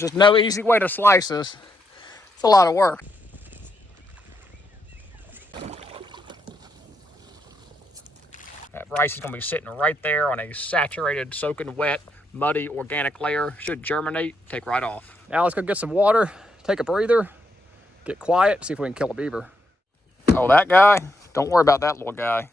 There's just no easy way to slice this. It's a lot of work. That rice is gonna be sitting right there on a saturated, soaking wet, muddy, organic layer. Should germinate, take right off. Now let's go get some water, take a breather, get quiet, see if we can kill a beaver. Oh, that guy? Don't worry about that little guy.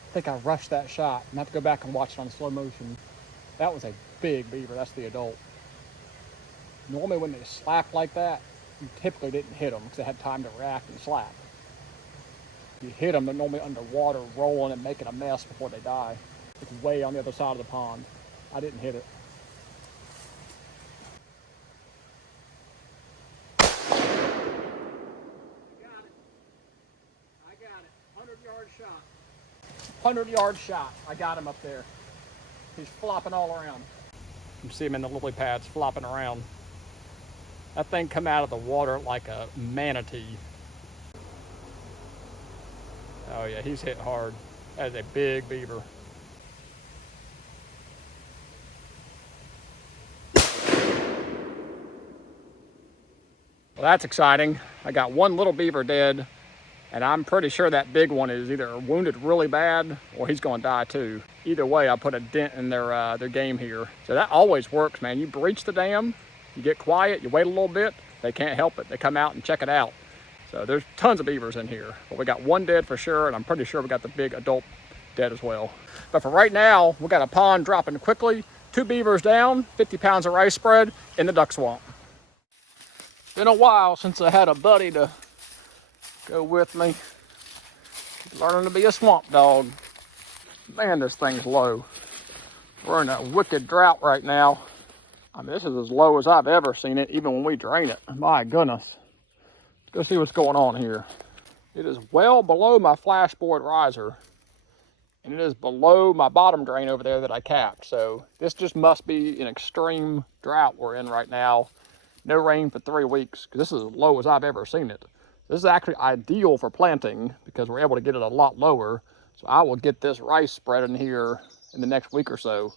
I think I rushed that shot. I'm gonna have to go back and watch it on slow motion. That was a big beaver. That's the adult. Normally when they slap like that, you typically didn't hit them because they had time to react and slap. You hit them, they're normally underwater, rolling and making a mess before they die. It's way on the other side of the pond. I didn't hit it. I got it. 100-yard shot. 100-yard shot. I got him up there. He's flopping all around. You see him in the lily pads flopping around. That thing come out of the water like a manatee. Oh yeah, he's hit hard. That is a big beaver. Well, that's exciting. I got one little beaver dead, and I'm pretty sure that big one is either wounded really bad or he's gonna die too. Either way, I put a dent in their game here. So that always works, man. You breach the dam, you get quiet, you wait a little bit, they can't help it. They come out and check it out. So there's tons of beavers in here, but we got one dead for sure, and I'm pretty sure we got the big adult dead as well. But for right now, we got a pond dropping quickly, 2 beavers down, 50 pounds of rice spread in the duck swamp. Been a while since I had a buddy to go with me. Learning to be a swamp dog. Man, this thing's low. We're in a wicked drought right now. I mean, this is as low as I've ever seen it, even when we drain it. My goodness. Let's go see what's going on here. It is well below my flashboard riser, and it is below my bottom drain over there that I capped. So this just must be an extreme drought we're in right now. No rain for 3 weeks, because this is as low as I've ever seen it. This is actually ideal for planting because we're able to get it a lot lower. So I will get this rice spread in here in the next week or so.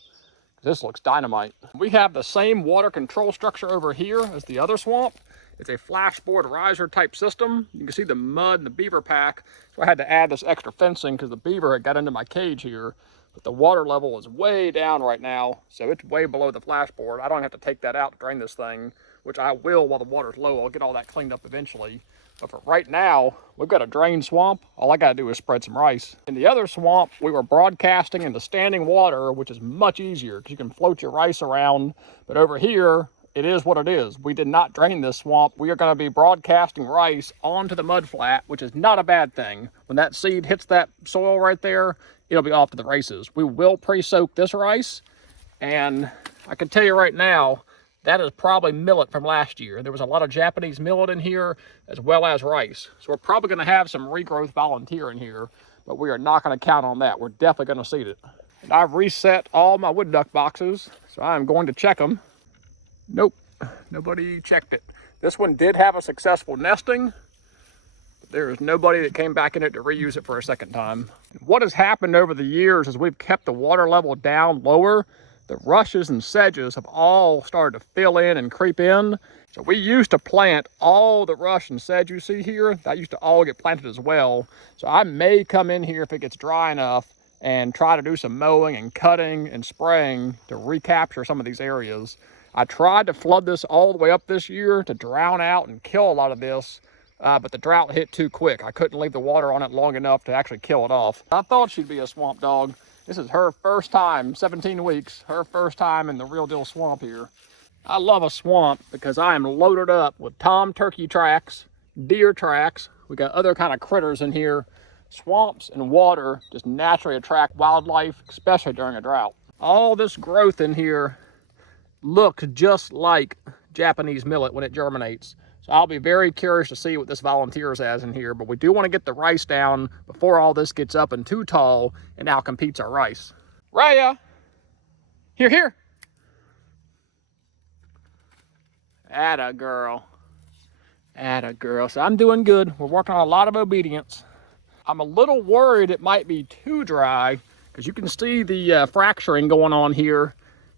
This looks dynamite. We have the same water control structure over here as the other swamp. It's a flashboard riser type system. You can see the mud and the beaver pack. So I had to add this extra fencing because the beaver had got into my cage here. But the water level is way down right now. So it's way below the flashboard. I don't have to take that out to drain this thing, which I will while the water's low. I'll get all that cleaned up eventually. But for right now, we've got a drained swamp. All I gotta do is spread some rice. In the other swamp, we were broadcasting into standing water, which is much easier because you can float your rice around. But over here, it is what it is. We did not drain this swamp. We are gonna be broadcasting rice onto the mud flat, which is not a bad thing. When that seed hits that soil right there, it'll be off to the races. We will pre-soak this rice, and I can tell you right now, that is probably millet from last year. There was a lot of Japanese millet in here, as well as rice. So we're probably gonna have some regrowth volunteer in here, but we are not gonna count on that. We're definitely gonna seed it. And I've reset all my wood duck boxes, so I'm going to check them. Nope, nobody checked it. This one did have a successful nesting, but there is nobody that came back in it to reuse it for a second time. What has happened over the years is we've kept the water level down lower. The rushes and sedges have all started to fill in and creep in. So we used to plant all the rush and sedge you see here. That used to all get planted as well. So I may come in here if it gets dry enough and try to do some mowing and cutting and spraying to recapture some of these areas. I tried to flood this all the way up this year to drown out and kill a lot of this, but the drought hit too quick. I couldn't leave the water on it long enough to actually kill it off. I thought she'd be a swamp dog. This is her first time, 17 weeks, her first time in the real deal swamp here. I love a swamp because I am loaded up with tom turkey tracks, deer tracks. We got other kind of critters in here. Swamps and water just naturally attract wildlife, especially during a drought. All this growth in here looks just like Japanese millet when it germinates. So I'll be very curious to see what this volunteers has in here, but we do want to get the rice down before all this gets up and too tall and now competes our rice. Raya! Here, here! Atta girl. Atta girl. So I'm doing good. We're working on a lot of obedience. I'm a little worried it might be too dry because you can see the fracturing going on here.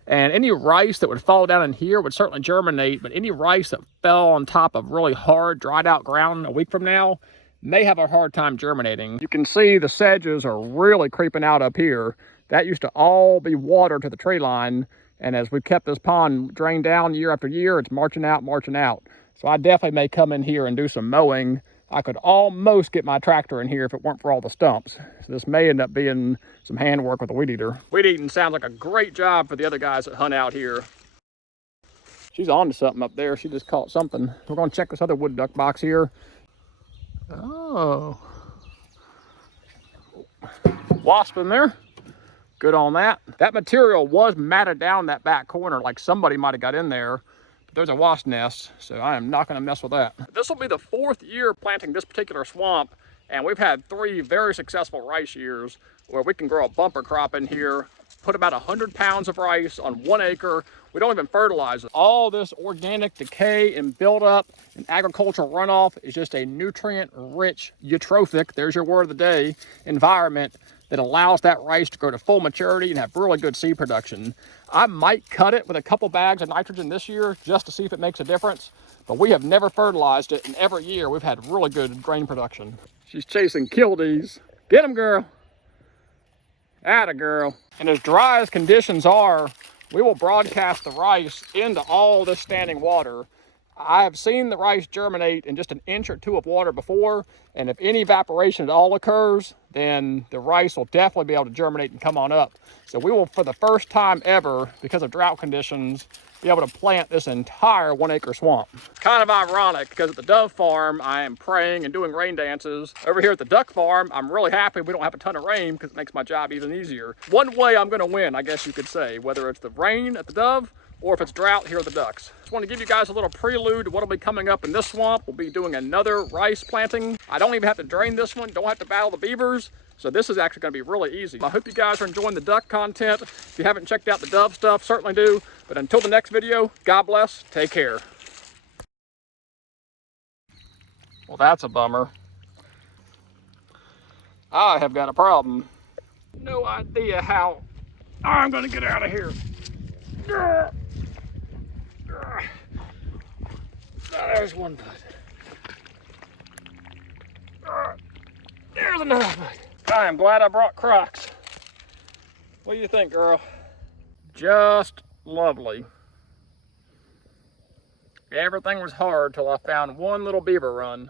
And any rice that would fall down in here would certainly germinate, but any rice that fell on top of really hard, dried out ground a week from now may have a hard time germinating. You can see the sedges are really creeping out up here. That used to all be water to the tree line, and as we've kept this pond drained down year after year, it's marching out, marching out. So I definitely may come in here and do some mowing. I could almost get my tractor in here if it weren't for all the stumps. So this may end up being some handwork with a weed eater. Weed eating sounds like a great job for the other guys that hunt out here. She's on to something up there. She just caught something. We're gonna check this other wood duck box here. Oh. Wasp in there. Good on that. That material was matted down that back corner like somebody might have got in there. There's a wasp nest, so I am not going to mess with that. This will be the 4th year planting this particular swamp, and we've had 3 very successful rice years where we can grow a bumper crop in here, put about 100 pounds of rice on 1 acre. We don't even fertilize it. All this organic decay and buildup and agricultural runoff is just a nutrient-rich, eutrophic, there's your word of the day, environment that allows that rice to grow to full maturity and have really good seed production. I might cut it with a couple bags of nitrogen this year just to see if it makes a difference, but we have never fertilized it, and every year we've had really good grain production. She's chasing kildees. Get him, girl. Atta girl. And as dry as conditions are, we will broadcast the rice into all this standing water. I have seen the rice germinate in just an inch or 2 of water before, and if any evaporation at all occurs, then the rice will definitely be able to germinate and come on up. So we will, for the first time ever, because of drought conditions, be able to plant this entire 1 acre swamp. It's kind of ironic because at the dove farm, I am praying and doing rain dances. Over here at the duck farm, I'm really happy we don't have a ton of rain because it makes my job even easier. One way I'm gonna win, I guess you could say, whether it's the rain at the dove or if it's drought here at the ducks. Just want to give you guys a little prelude to what'll be coming up in this swamp. We'll be doing another rice planting. I don't even have to drain this one, don't have to battle the beavers. So this is actually gonna be really easy. I hope you guys are enjoying the duck content. If you haven't checked out the dove stuff, certainly do. But until the next video, God bless, take care. Well, that's a bummer. I have got a problem. No idea how I'm gonna get out of here. There's one bud. There's another bud. I am glad I brought Crocs. What do you think, girl? Just lovely. Everything was hard till I found one little beaver run.